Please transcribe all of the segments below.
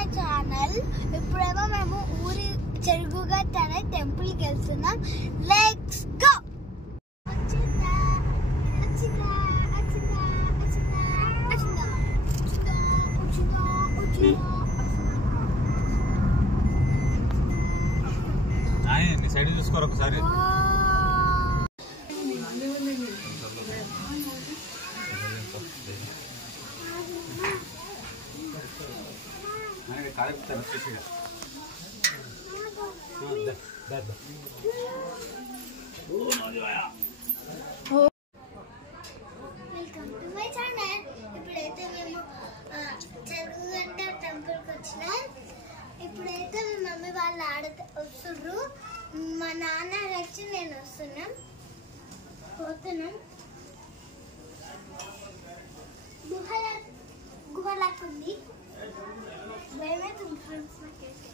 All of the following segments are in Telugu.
My channel. ఇప్పుడేమో మేము ఊరి చెరుగుగట్ట అనే టెంపుల్ కి వెళ్తున్నాం. Let's go. సైడ్ చూసుకోరు ఒకసారి. Welcome to my channel. ఇప్పుడైతే మేము చెరుగుగట్ట టెంపుల్కి వచ్చినాం. ఇప్పుడైతే మా మమ్మీ వాళ్ళు వస్తుర్రు, మా నాన్న వచ్చి నేను వస్తున్నాం, పోతున్నాం. గుహలకు ఉంది, భయమవుతుంది ఫ్రెండ్స్ నాకైతే.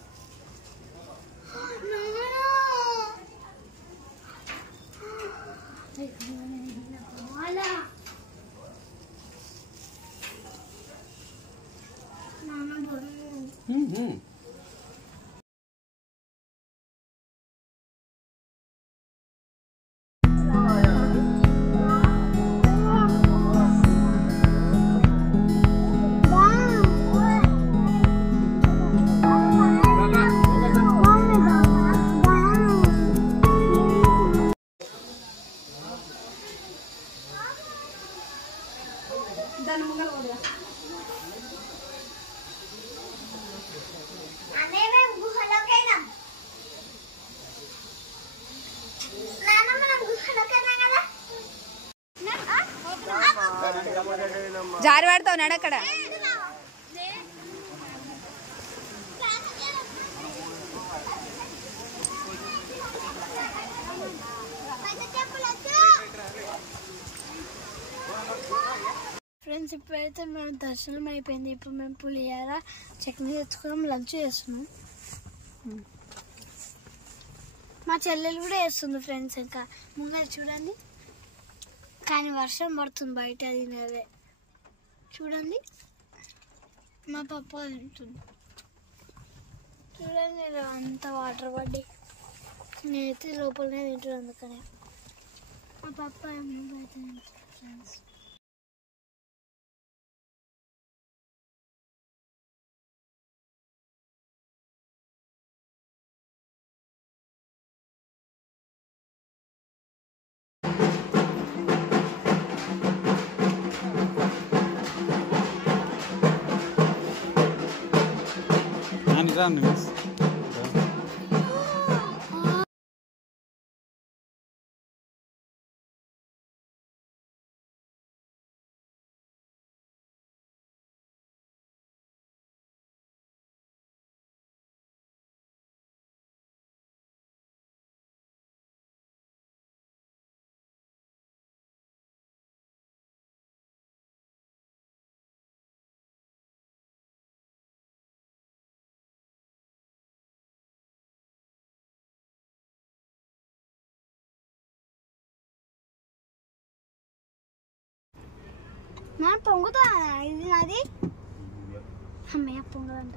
జారి పడతావు నాడు అక్కడ. ఫ్రెండ్స్ ఇప్పుడైతే మేము దర్శనం అయిపోయింది. ఇప్పుడు మేము పులిహార చట్నీ తెచ్చుకున్నాం, లంచ్ చేస్తున్నాం. మా చెల్లెలు కూడా వేస్తుంది ఫ్రెండ్స్. ఇంకా ముంగర చూడండి, కానీ వర్షం పడుతుంది బయట. తినేదే చూడండి, మా పప్ప తింటుంది చూడండి. అంత వాటర్ పడ్డి, నేనైతే లోపలనే తింటున్నాను. అందుకనే మా పప్ప బయట తింటుంది ఫ్రెండ్స్. పొంగుతా ఇది నాది. అమ్మయ్య పొంగదంట.